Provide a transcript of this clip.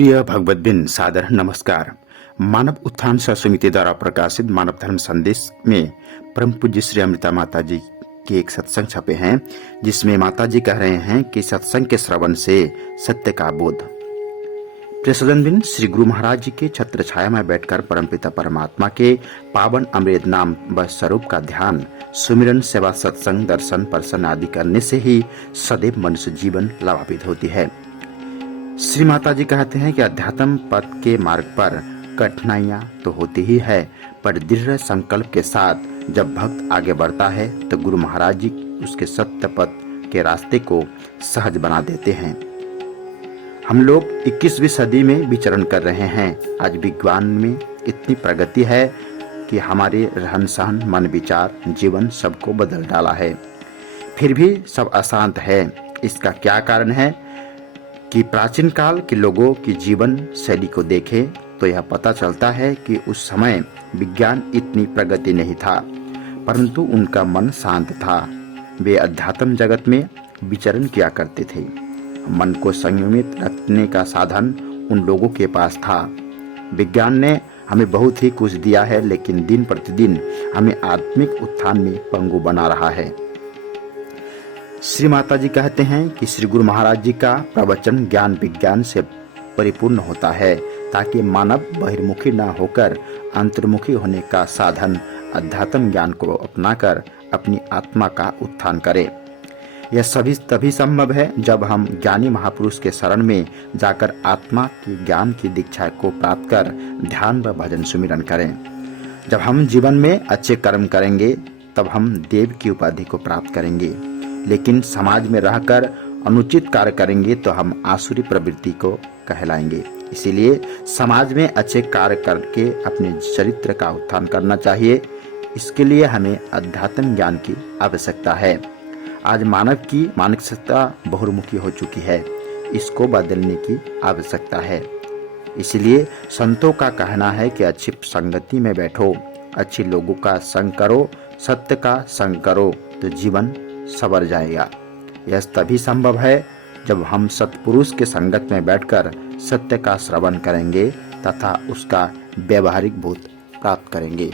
प्रिय भगवद्बिन सादर नमस्कार। मानव उत्थान समिति द्वारा प्रकाशित मानव धर्म संदेश में परम पूज्य श्री अमृता माता जी के एक सत्संग छपे हैं, जिसमें माता जी कह रहे हैं कि सत्संग के श्रवण से सत्य का बोध। प्रिय सज्जनबिन, श्री गुरु महाराज जी के छत्र छाया में बैठकर परमपिता परमात्मा के पावन अमृत नाम व स्वरूप का ध्यान, सुमिरन, सेवा, सत्संग, दर्शन, प्रसन्न आदि करने से ही सदैव मनुष्य जीवन लाभान्वित होती है। श्री माता जी कहते हैं कि अध्यात्म पथ के मार्ग पर कठिनाइयां तो होती ही है, पर दृढ़ संकल्प के साथ जब भक्त आगे बढ़ता है तो गुरु महाराज जी उसके सत्य पथ के रास्ते को सहज बना देते हैं। हम लोग 21वीं सदी में विचरण कर रहे हैं। आज विज्ञान में इतनी प्रगति है कि हमारे रहन सहन, मन, विचार, जीवन सबको बदल डाला है, फिर भी सब अशांत है। इसका क्या कारण है कि प्राचीन काल के लोगों की जीवन शैली को देखें तो यह पता चलता है कि उस समय विज्ञान इतनी प्रगति नहीं था, परंतु उनका मन शांत था। वे अध्यात्म जगत में विचरण किया करते थे। मन को संयमित रखने का साधन उन लोगों के पास था। विज्ञान ने हमें बहुत ही कुछ दिया है, लेकिन दिन प्रतिदिन हमें आत्मिक उत्थान में पंगु बना रहा है। श्री माता जी कहते हैं कि श्री गुरु महाराज जी का प्रवचन ज्ञान विज्ञान से परिपूर्ण होता है, ताकि मानव बहिर्मुखी न होकर अंतर्मुखी होने का साधन अध्यात्म ज्ञान को अपनाकर अपनी आत्मा का उत्थान करे। यह सभी तभी संभव है जब हम ज्ञानी महापुरुष के शरण में जाकर आत्मा की ज्ञान की दीक्षा को प्राप्त कर ध्यान व भजन सुमिरन करें। जब हम जीवन में अच्छे कर्म करेंगे तब हम देव की उपाधि को प्राप्त करेंगे, लेकिन समाज में रहकर अनुचित कार्य करेंगे तो हम आसुरी प्रवृत्ति को कहलाएंगे। इसीलिए समाज में अच्छे कार्य करके अपने चरित्र का उत्थान करना चाहिए। इसके लिए हमें अध्यात्म ज्ञान की आवश्यकता है। आज मानव की मानसिकता बहुमुखी हो चुकी है, इसको बदलने की आवश्यकता है। इसलिए संतों का कहना है कि अच्छी संगति में बैठो, अच्छे लोगों का संग करो, सत्य का संग करो तो जीवन संवर जाएगा। यह तभी संभव है जब हम सत्पुरुष के संगत में बैठकर सत्य का श्रवण करेंगे तथा उसका व्यवहारिक बोध प्राप्त करेंगे।